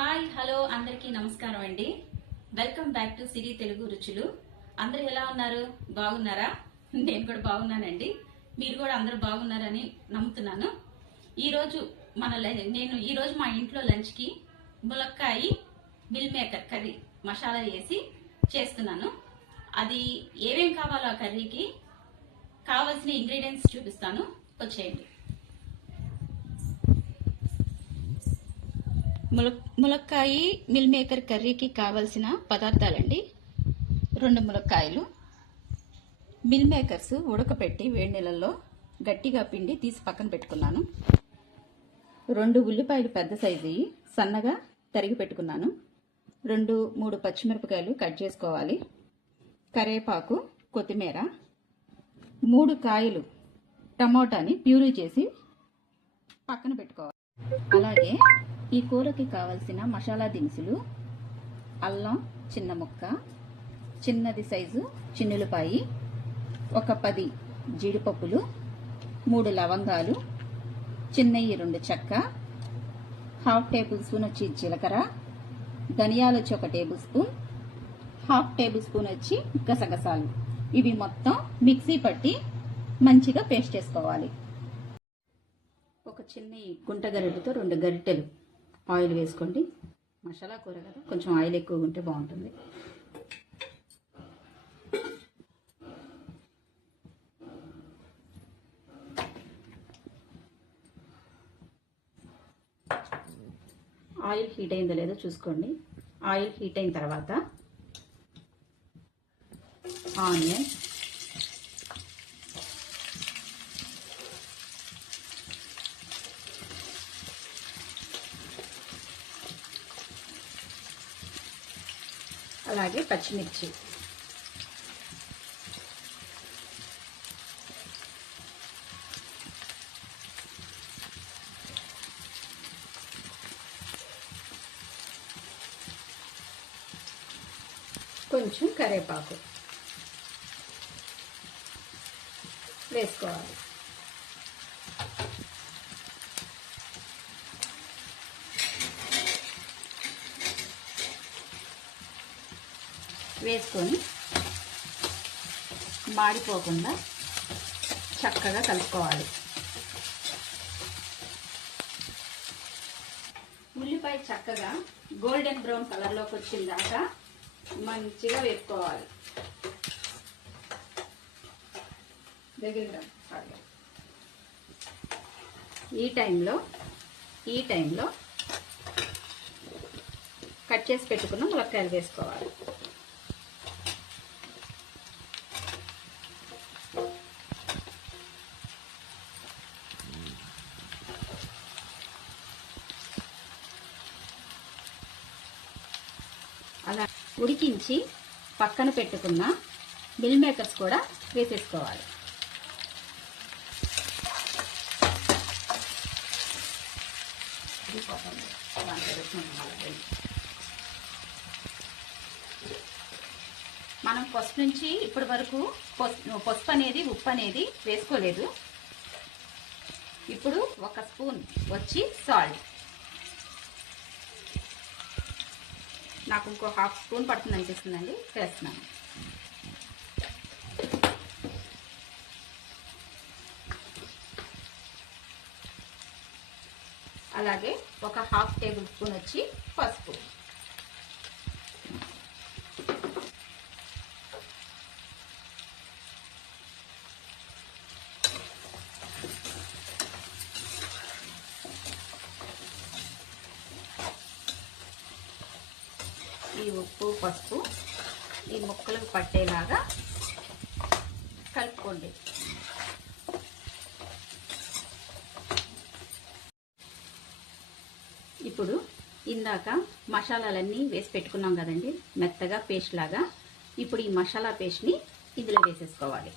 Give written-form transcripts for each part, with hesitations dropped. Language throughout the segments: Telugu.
హాయ్ హలో అందరికీ నమస్కారం అండి. వెల్కమ్ బ్యాక్ టు సిరి తెలుగు రుచులు. అందరూ ఎలా ఉన్నారు? బాగున్నారా? నేను కూడా బాగున్నానండి. మీరు కూడా అందరూ బాగున్నారని నమ్ముతున్నాను. ఈరోజు ఈరోజు మా ఇంట్లో లంచ్కి ములక్కాయ మిల్ మేకర్ కర్రీ మసాలా వేసి చేస్తున్నాను. అది ఏమేం కావాలో ఆ కర్రీకి కావాల్సిన ఇంగ్రీడియంట్స్ చూపిస్తాను, వచ్చేయండి. ములక్కాయ మిల్ మేకర్ కర్రీకి కావలసిన పదార్థాలండి: 2 ములక్కాయలు, మిల్ మేకర్స్ ఉడకపెట్టి వేడి నీళ్ళల్లో గట్టిగా పిండి తీసి పక్కన పెట్టుకున్నాను. 2 ఉల్లిపాయలు పెద్ద సైజు సన్నగా తరిగి పెట్టుకున్నాను. 2-3 పచ్చిమిరపకాయలు కట్ చేసుకోవాలి. కరివేపాకు, కొత్తిమీర, 3 కాయలు టమోటాని ప్యూరీ చేసి పక్కన పెట్టుకోవాలి. అలాగే ఈ కూరకి కావలసిన మసాలా దినుసులు: అల్లం చిన్న ముక్క, చిన్నది సైజు చిన్నులపాయి, ఒక 10 జీడిపప్పులు, 3 లవంగాలు, చిన్నవి 2 చెక్క, 1/2 టేబుల్ స్పూన్ వచ్చి జీలకర్ర, ధనియాలు వచ్చి 1 టేబుల్ స్పూన్, 1/2 టేబుల్ స్పూన్ వచ్చి గసగసాలు. ఇవి మొత్తం మిక్సీ పట్టి మంచిగా పేస్ట్ చేసుకోవాలి. ఒక చిన్న గుంట గరిటెతో 2 గరిటెలు ఆయిల్ వేసుకోండి. మసాలా కూర కదా, కొంచెం ఆయిల్ ఎక్కువ ఉంటే బాగుంటుంది. ఆయిల్ హీట్ అయిందో లేదో చూసుకోండి. ఆయిల్ హీట్ అయిన తర్వాత ఆనియన్, అలాగే పచ్చిమిర్చి, కొంచెం కరివేపాకు వేసుకోవాలి. వేసుకొని మాడిపోకుండా చక్కగా కలుపుకోవాలి. ఉల్లిపాయ చక్కగా గోల్డెన్ బ్రౌన్ కలర్లోకి వచ్చిన దాకా మంచిగా వేపుకోవాలి. ఈ టైంలో కట్ చేసి పెట్టుకున్న ములక్కాయలు వేసుకోవాలి. అలా ఉడికించి పక్కన పెట్టుకున్న మిల్ మేకర్స్ కూడా వేసేసుకోవాలి. మనం ఫస్ట్ నుంచి ఇప్పటి వరకు పసుపు అనేది, ఉప్పు అనేది వేసుకోలేదు. ఇప్పుడు 1 స్పూన్ వచ్చి సాల్ట్, నాకు ఇంకో 1/2 స్పూన్ పడుతుంది అనిపిస్తుందండి, వేస్తున్నాను. అలాగే ఒక 1/2 టేబుల్ స్పూన్ వచ్చి పసుపు, ఈ ఉప్పు పసుపు ఈ ముక్కలకు పట్టేలాగా కలుపుకోండి. ఇప్పుడు ఇందాక మసాలాలన్నీ వేసి పెట్టుకున్నాం కదండి, మెత్తగా పేస్ట్ లాగా. ఇప్పుడు ఈ మసాలా పేస్ట్ని ఇందులో వేసేసుకోవాలి.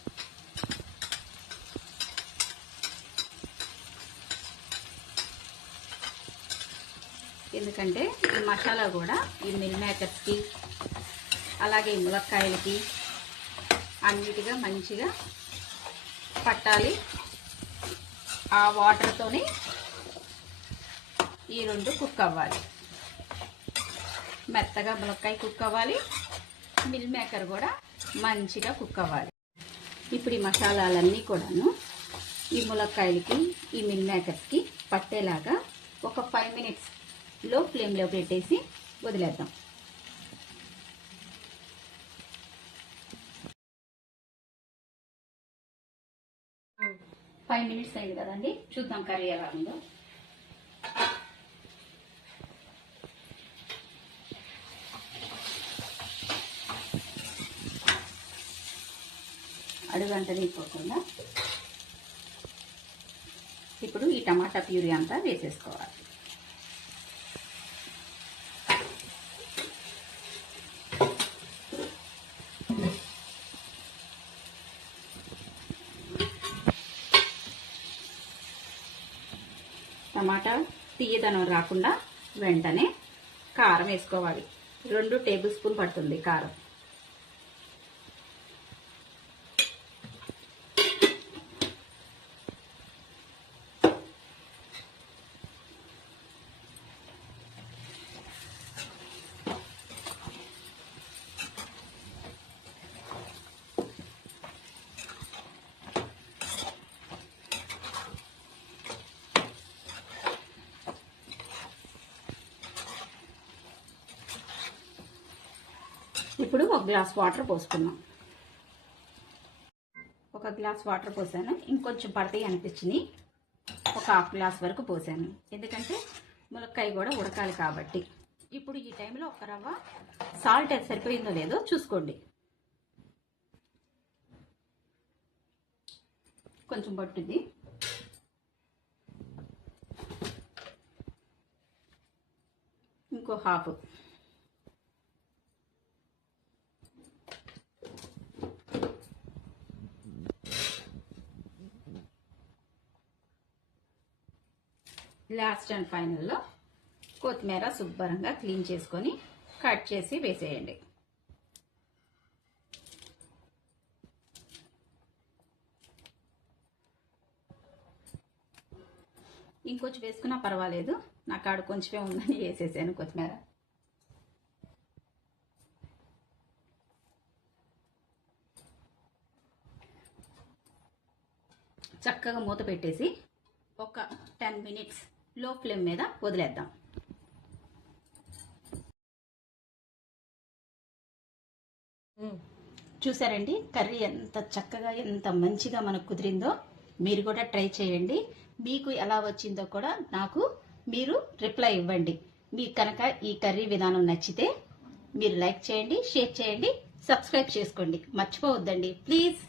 ఎందుకంటే ఈ మసాలా కూడా ఈ మిల్ మేకర్స్కి అలాగే ఈ ములక్కాయలకి అన్నిటిగా మంచిగా పట్టాలి. ఆ వాటర్తోనే ఈ రెండు కుక్ అవ్వాలి. మెత్తగా ములక్కాయ కుక్ అవ్వాలి, మిల్ మేకర్ కూడా మంచిగా కుక్ అవ్వాలి. ఇప్పుడు ఈ మసాలాలన్నీ కూడాను ఈ ములక్కాయలకి ఈ మిల్ మేకర్స్కి పట్టేలాగా ఒక 5 minutes లో ఫ్లేమ్లో పెట్టేసి వదిలేద్దాం. ఫైవ్ మినిట్స్ అయింది కదండి, చూద్దాం కర్రీ ఎలా ఉందో. అడుగంటనిపోకుండా ఇప్పుడు ఈ టమాటా ప్యూరీ అంతా వేసేసుకోవాలి. టమాటా తీయదనం రాకుండా వెంటనే కారం వేసుకోవాలి. 2 టేబుల్ స్పూన్ పడుతుంది కారం. ఇప్పుడు 1 గ్లాస్ వాటర్ పోసుకున్నాం. 1 గ్లాస్ వాటర్ పోసాను. ఇంకొంచెం పడతాయి అనిపించింది, ఒక 1/2 గ్లాస్ వరకు పోసాను. ఎందుకంటే ములక్కాయ కూడా ఉడకాలి కాబట్టి. ఇప్పుడు ఈ టైంలో ఒక రవ్వ సాల్ట్ సరిపోయిందో లేదో చూసుకోండి. కొంచెం పట్టుద్ది. ఇంకో హాఫ్. లాస్ట్ అండ్ ఫైనల్లో కొత్తిమీర శుభ్రంగా క్లీన్ చేసుకొని కట్ చేసి వేసేయండి. ఇంకొంచెం వేసుకున్నా పర్వాలేదు, నా కాడ కొంచెమే ఉందని వేసేసాను కొత్తిమీర. చక్కగా మూత పెట్టేసి ఒక 10 minutes లో ఫ్లేమ్ మీద వదిలేద్దాం. చూసారండి కర్రీ ఎంత చక్కగా ఎంత మంచిగా మనకు కుదిరిందో. మీరు కూడా ట్రై చేయండి. మీకు ఎలా వచ్చిందో కూడా నాకు మీరు రిప్లై ఇవ్వండి. మీకు కనుక ఈ కర్రీ విధానం నచ్చితే మీరు లైక్ చేయండి, షేర్ చేయండి, సబ్స్క్రైబ్ చేసుకోండి. మర్చిపోవద్దండి ప్లీజ్.